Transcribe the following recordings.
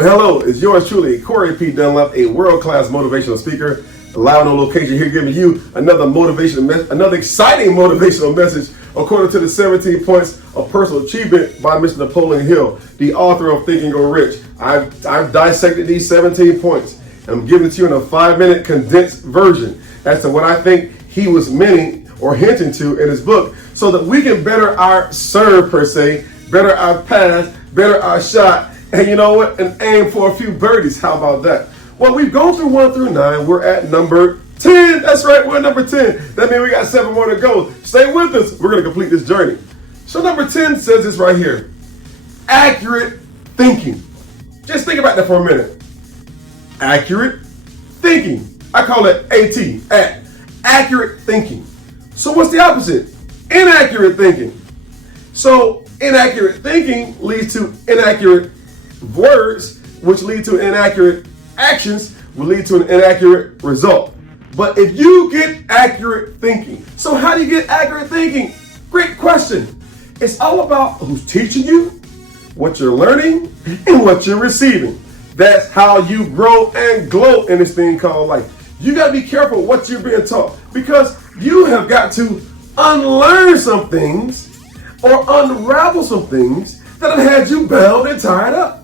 Well, hello, it's yours truly, Corey P. Dunlap, a world-class motivational speaker, live on location here giving you another exciting motivational message according to the 17 points of personal achievement by Mr. Napoleon Hill, the author of Think and Grow Rich. I've dissected these 17 points and I'm giving it to you in a 5-minute condensed version as to what I think he was meaning or hinting to in his book so that we can better our serve per se, better our path, better our shot, and you know what? And aim for a few birdies. How about that? Well, we've gone through 1 through 9. We're at number 10. That's right. We're at number 10. That means we got 7 more to go. Stay with us. We're going to complete this journey. So number 10 says this right here. Accurate thinking. Just think about that for a minute. Accurate thinking. I call it AT. Accurate thinking. So what's the opposite? Inaccurate thinking. So inaccurate thinking leads to inaccurate words, which lead to inaccurate actions, will lead to an inaccurate result. But if you get accurate thinking, so how do you get accurate thinking? Great question. It's all about who's teaching you, what you're learning, and what you're receiving. That's how you grow and glow in this thing called life. You got to be careful what you're being taught because you have got to unlearn some things or unravel some things that have had you bound and tied up.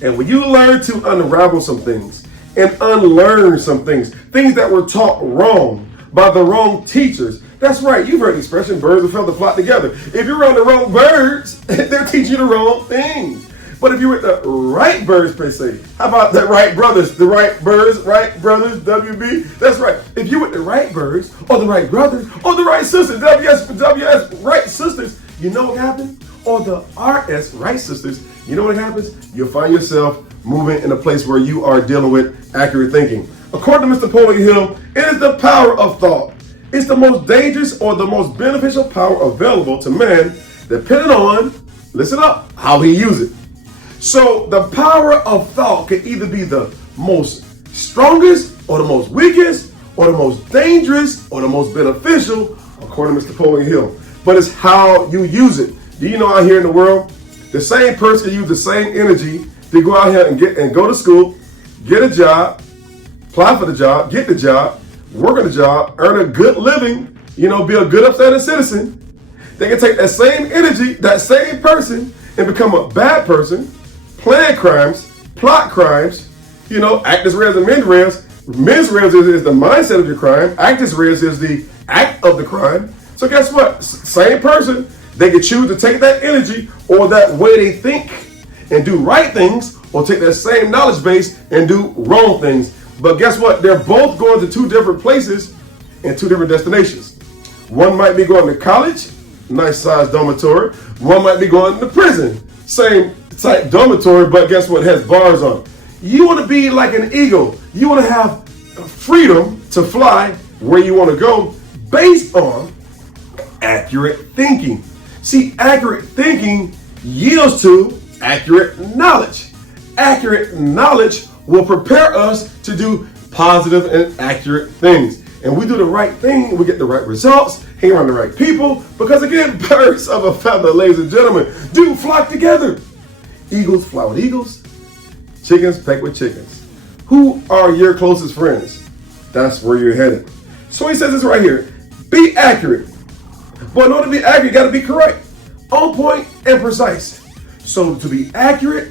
And when you learn to unravel some things and unlearn some things that were taught wrong by the wrong teachers, that's right, you've heard the expression, birds of a feather flock together. If you're around the wrong birds, they're teaching you the wrong things. But if you're with the right birds, per se, how about the right brothers, the right birds, right brothers, WB? That's right. If you're with the right birds, or the right brothers, or the right sisters, WS, right sisters, you know what happens? Or the RS, right sisters, you know what happens? You'll find yourself moving in a place where you are dealing with accurate thinking. According to Mr. Napoleon Hill, it is the power of thought. It's the most dangerous or the most beneficial power available to man, depending on, listen up, how he uses it. So the power of thought can either be the most strongest or the most weakest or the most dangerous or the most beneficial, according to Mr. Napoleon Hill. But it's how you use it. Do you know out here in the world, the same person can use the same energy to go out here and go to school, get a job, apply for the job, get the job, work on the job, earn a good living, be a good upstanding citizen. They can take that same energy, that same person, and become a bad person, plan crimes, plot crimes, act as res and mens res. Mens res is the mindset of your crime. Act as res is the act of the crime. So guess what? Same person, they can choose to take that energy or that way they think and do right things, or take that same knowledge base and do wrong things. But guess what? They're both going to 2 different places and 2 different destinations. One might be going to college, nice size dormitory. One might be going to prison, same type dormitory, but guess what? It has bars on it. You want to be like an eagle. You want to have freedom to fly where you want to go based on accurate thinking. See, accurate thinking yields to accurate knowledge. Accurate knowledge will prepare us to do positive and accurate things. And we do the right thing, we get the right results, hang around the right people, because again, birds of a feather, ladies and gentlemen, do flock together. Eagles fly with eagles, chickens peck with chickens. Who are your closest friends? That's where you're headed. So he says this right here, be accurate. But in order to be accurate, you got to be correct, on point and precise. So to be accurate,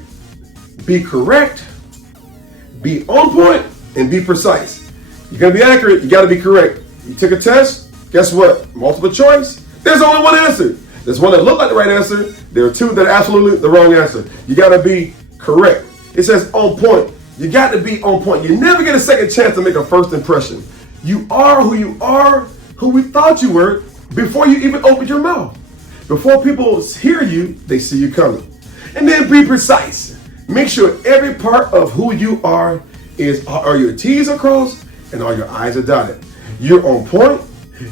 be correct, be on point, and be precise. You're going to be accurate, you got to be correct. You took a test, guess what? Multiple choice. There's only one answer. There's one that looked like the right answer. There are 2 that are absolutely the wrong answer. You got to be correct. It says on point. You got to be on point. You never get a second chance to make a first impression. You are, who we thought you were before you even opened your mouth. Before people hear you, they see you coming. And then be precise. Make sure every part of who you are are your T's are crossed and all your I's are dotted. You're on point,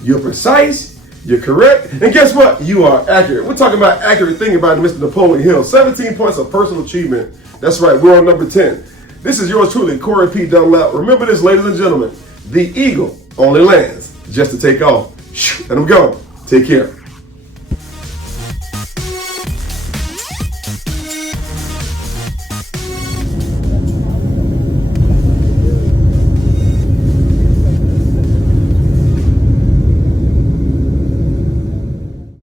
you're precise, you're correct, and guess what? You are accurate. We're talking about accurate thinking by Mr. Napoleon Hill. 17 points of personal achievement. That's right, we're on number 10. This is yours truly, Corey P. Dunlap. Remember this, ladies and gentlemen, the eagle only lands just to take off. Let him go. Take care.